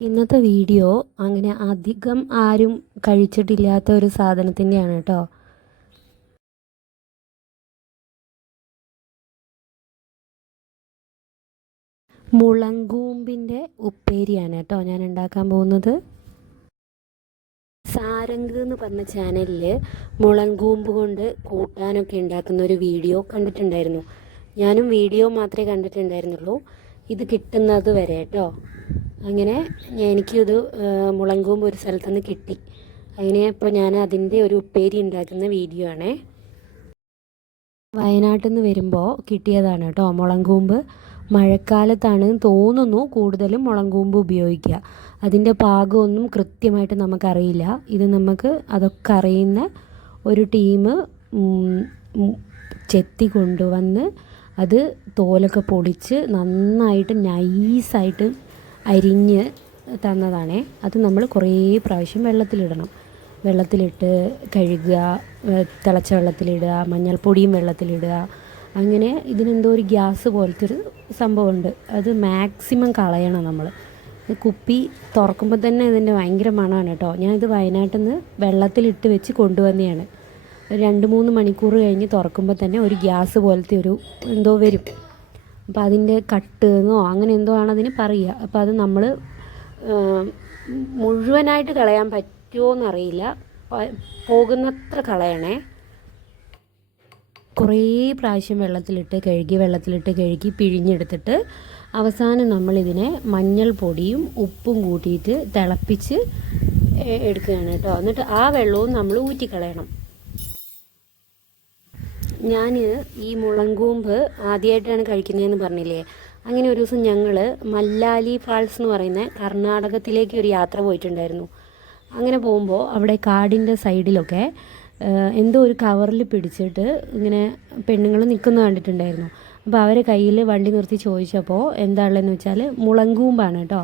ഇന്നത്തെ വീഡിയോ അങ്ങനെ അധികം ആരും കഴിച്ചിട്ടില്ലാത്ത ഒരു സാധനത്തിന്റെയാണ് കേട്ടോ. മുളങ്കൂമ്പിന്റെ ഉപ്പേരിയാണ് കേട്ടോ ഞാൻ ഉണ്ടാക്കാൻ പോകുന്നത്. സാരംഗ് എന്ന് പറഞ്ഞ ചാനലിൽ മുളങ്കൂമ്പ് കൊണ്ട് കൂട്ടാനൊക്കെ ഉണ്ടാക്കുന്ന ഒരു വീഡിയോ കണ്ടിട്ടുണ്ടായിരുന്നു. ഞാനും വീഡിയോ മാത്രമേ കണ്ടിട്ടുണ്ടായിരുന്നുള്ളൂ. ഇത് കിട്ടുന്നത് വരെ കേട്ടോ. അങ്ങനെ എനിക്കിത് മുളങ്കൂമ്പ് ഒരു സ്ഥലത്തു നിന്ന് കിട്ടി. അങ്ങനെ ഇപ്പോൾ ഞാൻ അതിന്റെ ഒരു ഉപ്പേരി ഉണ്ടാക്കുന്ന വീഡിയോ ആണേ. വയനാട്ടിൽ നിന്ന് വരുമ്പോൾ കിട്ടിയതാണ് കേട്ടോ മുളങ്കൂമ്പ്. മഴക്കാലത്താണ് തോന്നുന്നു കൂടുതലും മുളങ്കൂമ്പ് ഉപയോഗിക്കുക. അതിന്റെ പാകമൊന്നും കൃത്യമായിട്ട് നമുക്കറിയില്ല. ഇത് നമുക്ക് അതൊക്കെ അറിയുന്ന ഒരു ടീം ചെത്തി കൊണ്ടുവന്ന് അത് തോലൊക്കെ പൊളിച്ച് നന്നായിട്ട് നൈസായിട്ട് അരിഞ്ഞ് തന്നതാണേ. അത് നമ്മൾ കുറേ പ്രാവശ്യം വെള്ളത്തിലിടണം. വെള്ളത്തിലിട്ട് കഴുകുക തിളച്ച വെള്ളത്തിലിടുക മഞ്ഞൾപ്പൊടിയും വെള്ളത്തിലിടുക. അങ്ങനെ ഇതിനെന്തോ ഒരു ഗ്യാസ് പോലത്തെ ഒരു സംഭവമുണ്ട്. അത് മാക്സിമം കളയണം നമ്മൾ. കുപ്പി തുറക്കുമ്പോൾ തന്നെ ഇതിന്റെ ഭയങ്കര മണമാണ് കേട്ടോ. ഞാനിത് വയനാട്ടിൽ നിന്ന് വെള്ളത്തിലിട്ട് വെച്ച് കൊണ്ടുവന്നെയാണ് രണ്ട് മൂന്ന് മണിക്കൂർ കഴിഞ്ഞ് തുറക്കുമ്പോൾ തന്നെ ഒരു ഗ്യാസ് പോലത്തെ ഒരു എന്തോ വരും. അപ്പോൾ അതിന്റെ കട്ട് എന്നോ അങ്ങനെ എന്തോ ആണ് അതിന് പറയുക. അപ്പോൾ അത് നമ്മൾ മുഴുവനായിട്ട് കളയാൻ പറ്റുമോ എന്നറിയില്ല പോകുന്നത്ര കളയണേ. കുറേ പ്രാവശ്യം വെള്ളത്തിലിട്ട് കഴുകി വെള്ളത്തിലിട്ട് കഴുകി പിഴിഞ്ഞെടുത്തിട്ട് അവസാനം നമ്മളിതിനെ മഞ്ഞൾപ്പൊടിയും ഉപ്പും കൂട്ടിയിട്ട് തിളപ്പിച്ച് എടുക്കുകയാണ് കേട്ടോ. എന്നിട്ട് ആ വെള്ളവും നമ്മൾ ഊറ്റിക്കളയണം. ഞാൻ ഈ മുളങ്കൂമ്പ് ആദ്യമായിട്ടാണ് കഴിക്കുന്നതെന്ന് പറഞ്ഞില്ലേ? അങ്ങനെ ഒരു ദിവസം ഞങ്ങൾ മല്ലാലി ഫാൾസ് എന്ന് പറയുന്ന കർണാടകത്തിലേക്ക് ഒരു യാത്ര പോയിട്ടുണ്ടായിരുന്നു. അങ്ങനെ പോകുമ്പോൾ അവിടെ കാടിന്റെ സൈഡിലൊക്കെ എന്തോ ഒരു കവറിൽ പിടിച്ചിട്ട് ഇങ്ങനെ പെണ്ണുങ്ങൾ നിൽക്കുന്ന കണ്ടിട്ടുണ്ടായിരുന്നു. അപ്പോൾ അവരെ കയ്യിൽ വണ്ടി നിർത്തി ചോദിച്ചപ്പോൾ എന്താ വെച്ചാൽ മുളങ്കൂമ്പാണ് കേട്ടോ.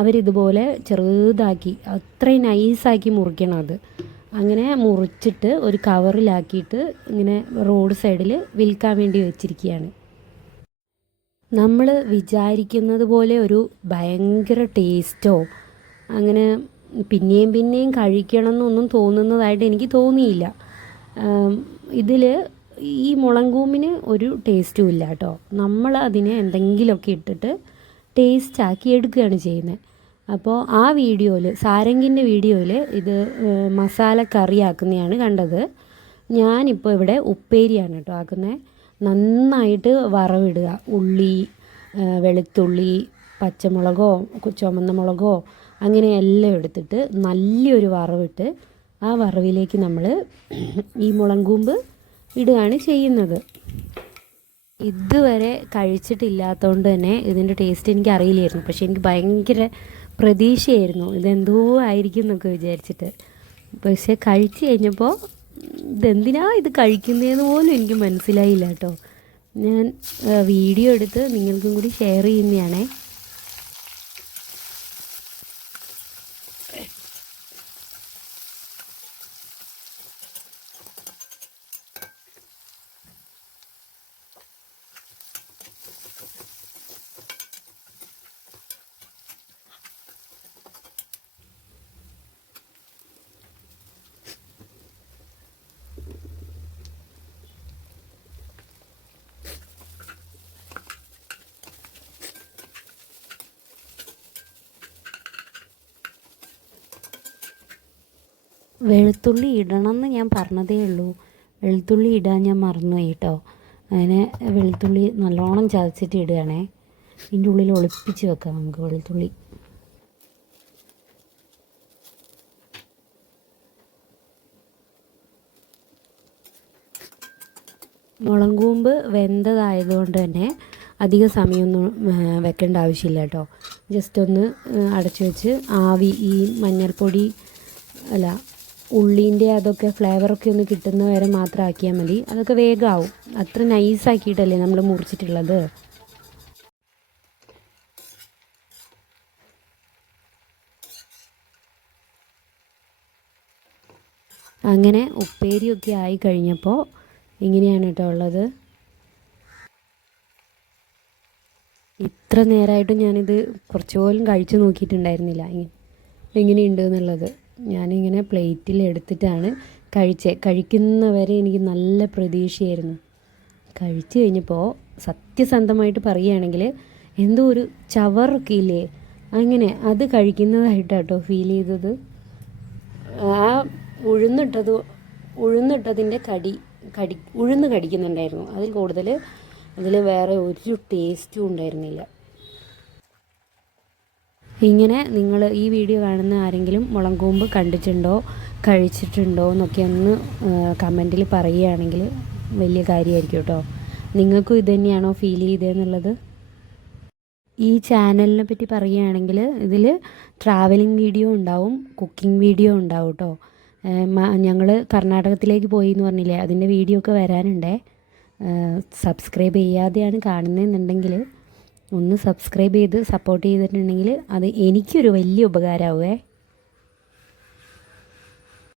അവരിതുപോലെ ചെറുതാക്കി അത്രയും നൈസാക്കി മുറിക്കണം അത്. അങ്ങനെ മുറിച്ചിട്ട് ഒരു കവറിലാക്കിയിട്ട് ഇങ്ങനെ റോഡ് സൈഡിൽ വിൽക്കാൻ വേണ്ടി വെച്ചിരിക്കുകയാണ്. നമ്മൾ വിചാരിക്കുന്നത് പോലെ ഒരു ഭയങ്കര ടേസ്റ്റോ അങ്ങനെ പിന്നെയും പിന്നെയും കഴിക്കണം എന്നൊന്നും തോന്നുന്നതായിട്ട് എനിക്ക് തോന്നിയില്ല. ഇതിൽ ഈ മുളങ്കൂമ്പിന് ഒരു ടേസ്റ്റും ഇല്ല കേട്ടോ. നമ്മൾ അതിനെ എന്തെങ്കിലുമൊക്കെ ഇട്ടിട്ട് ടേസ്റ്റാക്കി എടുക്കുകയാണ് ചെയ്യുന്നത്. അപ്പോൾ ആ വീഡിയോയിൽ സാരംഗിന്റെ വീഡിയോയിൽ ഇത് മസാല കറി ആക്കുന്നതാണ് കണ്ടത്. ഞാനിപ്പോൾ ഇവിടെ ഉപ്പേരിയാണ് കേട്ടോ ആക്കുന്നത് നന്നായിട്ട് വറവിടുക. ഉള്ളി വെളുത്തുള്ളി പച്ചമുളകോ ചുമന്ന മുളകോ അങ്ങനെ എല്ലാം എടുത്തിട്ട് നല്ലൊരു വറവിട്ട് ആ വറവിലേക്ക് നമ്മൾ ഈ മുളങ്കൂമ്പ് ഇടുകയാണ് ചെയ്യുന്നത്. ഇതുവരെ കഴിച്ചിട്ടില്ലാത്തതുകൊണ്ട് തന്നെ ഇതിന്റെ ടേസ്റ്റ് എനിക്ക് അറിയില്ലായിരുന്നു പക്ഷെ എനിക്ക് ഭയങ്കര പ്രതീക്ഷയായിരുന്നു. ഇതെന്തോ ആയിരിക്കും എന്നൊക്കെ വിചാരിച്ചിട്ട്. പക്ഷെ കഴിച്ച് കഴിഞ്ഞപ്പോൾ ഇതെന്തിനാ ഇത് കഴിക്കുന്നതെന്ന് പോലും എനിക്ക് മനസ്സിലായില്ല കേട്ടോ. ഞാൻ വീഡിയോ എടുത്ത് നിങ്ങൾക്കും കൂടി ഷെയർ ചെയ്യുന്നതാണേ വെളുത്തുള്ളി ഇടണമെന്ന് ഞാൻ പറഞ്ഞതേ ഉള്ളൂ. വെളുത്തുള്ളി ഇടാൻ ഞാൻ മറന്നുപോയി കേട്ടോ അങ്ങനെ വെളുത്തുള്ളി നല്ലോണം ചതച്ചിട്ട് ഇടുകയാണേ. ഇതിന്റെ ഉള്ളിൽ ഒളിപ്പിച്ച് വെക്കാം നമുക്ക് വെളുത്തുള്ളി. മുളങ്കൂമ്പ് വെന്തതായതുകൊണ്ട് തന്നെ അധിക സമയമൊന്നും വെക്കേണ്ട ആവശ്യമില്ല കേട്ടോ ജസ്റ്റ് ഒന്ന് അടച്ചു വെച്ച് ആവി ഈ മഞ്ഞൾപ്പൊടി അല്ല ഉള്ളീന്റെ അതൊക്കെ ഫ്ലേവറൊക്കെ ഒന്ന് കിട്ടുന്ന വരെ മാത്രം ആക്കിയാൽ മതി. അതൊക്കെ വേഗമാവും അത്ര നൈസ് ആക്കിയിട്ടല്ലേ നമ്മൾ മുറിച്ചിട്ടുള്ളത്? അങ്ങനെ ഉപ്പേരിയൊക്കെ ആയി കഴിഞ്ഞപ്പോൾ ഇങ്ങനെയാണ് കേട്ടോ ഉള്ളത്. ഇത്ര നേരമായിട്ട് ഞാനിത് കുറച്ചുപോലും കഴിച്ചു നോക്കിയിട്ടുണ്ടായിരുന്നില്ല. എങ്ങനെയുണ്ട് എന്നുള്ളത്? ഞാനിങ്ങനെ പ്ലേറ്റിൽ എടുത്തിട്ടാണ് കഴിച്ചത് കഴിക്കുന്നവരെ എനിക്ക് നല്ല പ്രതീക്ഷയായിരുന്നു. കഴിച്ചു കഴിഞ്ഞപ്പോൾ സത്യസന്ധമായിട്ട് പറയുകയാണെങ്കിൽ എന്തോ ഒരു ചവറൊക്കെ ഇല്ലേ അങ്ങനെ അത് കഴിക്കുന്നതായിട്ടാട്ടോ ഫീൽ ചെയ്തത്. ആ ഉഴുന്നിട്ടത് ഉഴുന്നിട്ടതിന്റെ കടി കടി ഉഴുന്ന് കടിക്കുന്നുണ്ടായിരുന്നു. അതിൽ കൂടുതൽ അതിൽ വേറെ ഒരു ടേസ്റ്റും ഉണ്ടായിരുന്നില്ല. ഇങ്ങനെ നിങ്ങൾ ഈ വീഡിയോ കാണുന്ന ആരെങ്കിലും മുളങ്കൂമ്പ് കണ്ടിട്ടുണ്ടോ കഴിച്ചിട്ടുണ്ടോ എന്നൊക്കെ ഒന്ന് കമന്റിൽ പറയുകയാണെങ്കിൽ വലിയ കാര്യമായിരിക്കും കേട്ടോ. നിങ്ങൾക്കും ഇത് തന്നെയാണോ ഫീൽ ചെയ്തതെന്നുള്ളത്? ഈ ചാനലിനെ പറ്റി പറയുകയാണെങ്കിൽ ഇതിൽ ട്രാവലിംഗ് വീഡിയോ ഉണ്ടാവും കുക്കിംഗ് വീഡിയോ ഉണ്ടാവും കേട്ടോ. ഞങ്ങൾ കർണാടകത്തിലേക്ക് പോയി എന്ന് പറഞ്ഞില്ലേ അതിന്റെ വീഡിയോ ഒക്കെ വരാനുണ്ടേ. സബ്സ്ക്രൈബ് ചെയ്യാതെയാണ് കാണുന്നതെന്നുണ്ടെങ്കിൽ ഒന്ന് സബ്സ്ക്രൈബ് ചെയ്ത് സപ്പോർട്ട് ചെയ്തിട്ടുണ്ടെങ്കിൽ അത് എനിക്കൊരു വലിയ ഉപകാരമാവുമേ